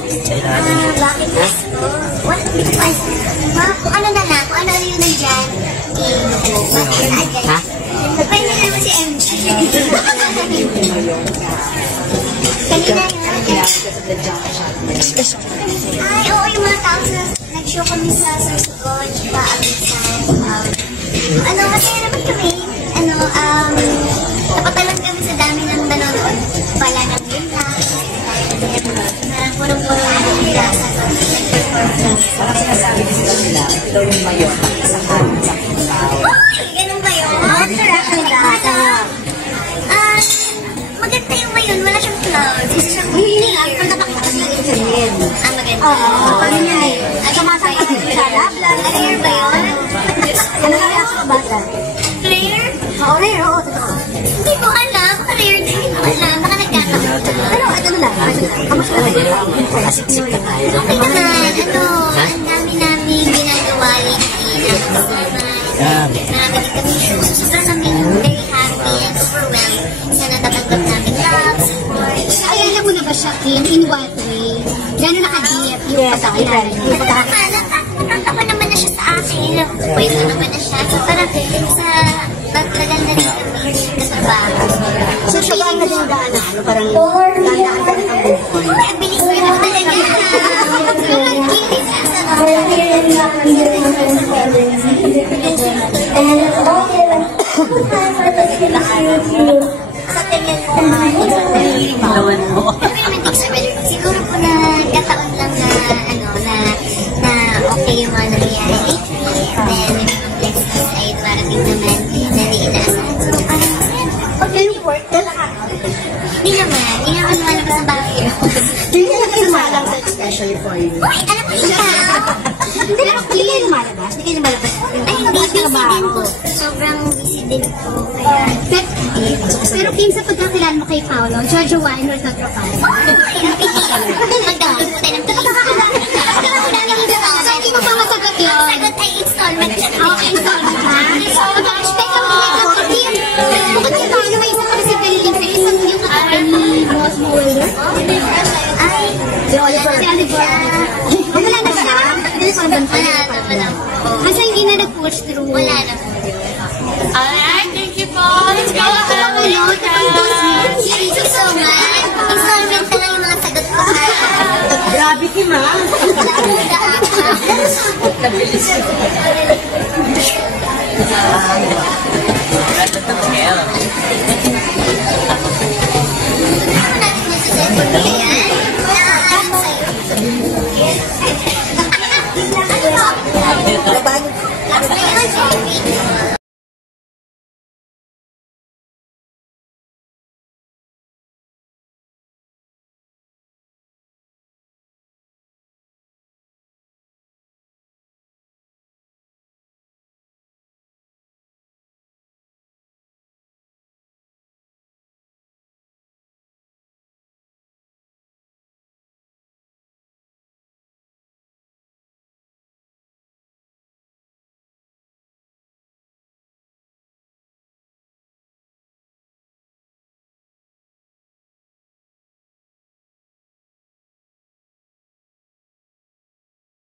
Bakit gusto? Ano na lang, kung ano yun nandyan. Ha? Pwede naman si MG. Kanina yun. Ay, oo, yung mga tao na nag-show kami sa Sorsogon, tsaka Abisan. Ano, masaya naman kami. Napatalan kami sa dami ng nanonood. Pala ng game na purong-purong ng klasa. Parang sinasabi ko sila nila, ito yung mayon, sa kanan, sa tao. Uy! Ganun ba yun? Maganda yung mayon, wala siyang clouds. Isa siyang clear. Maganda. Paano niya eh? Sumasakit sa labla. Clear ba yun? Ano kaya sa bata? Clear? Oo, rare, oo. Hindi ko alam. Clear, hindi ko alam. Baka nagkakaroon. Pero ito na lang. Kamusta na din? Kasiksik na tayo. Okay naman. Ang dami namin ginagawa lately. Marami din kami shows. Sobrang kami very happy and overwhelmed sa natatanggap namin love, support. Ay, alam mo na ba siya, Kim? In what way? Gano'n naka-deep yung pagkakilala niyo? Natatawa naman na siya sa akin. Pwede naman na siya. So parang sa maganda rin kami katrabaho. So, siya ba ang naging daan na? Parang daan-daan ka ng buhay? Ang bilis ko naman talaga. Sa tingin ko, siguro po na kataon lang na okay yung mga nangyayari lately. And then, may mga blessings ay darating naman na niinaasahan. So, parang, okay yung work na lahat. Hindi naman lumalabas ng bahay. Hindi na lumalabas especially for you. Uy, alam mo siya! Pero hindi kayo lumalabas? Hindi kayo lumalabas? Ay, hindi, busy din po. Sobrang busy din po. Kaya, pero Kim, sa pagkakilala mo kay Paolo, Giorgio Wine or Totro Paolo? magdagdag po tayo ng So, hindi mo pa masagot yun? sagot ay installment. Okay, installment ha? Mag-expect kami ngayon, Kim. Bukod si Paolo, may isa kami si Beliling sa isang yung katawan ni Ross Mulder. Ay, Si Oliver. Wala na siya? wala. Kasi hindi na nag-push through. Wala na. Alright, thank you po. Let's go. Thank you so much. Installment na lang yung mga sagot ko. Grabe, Kim ha? Nabilis ko. Ano natin yung sasagot ko yan?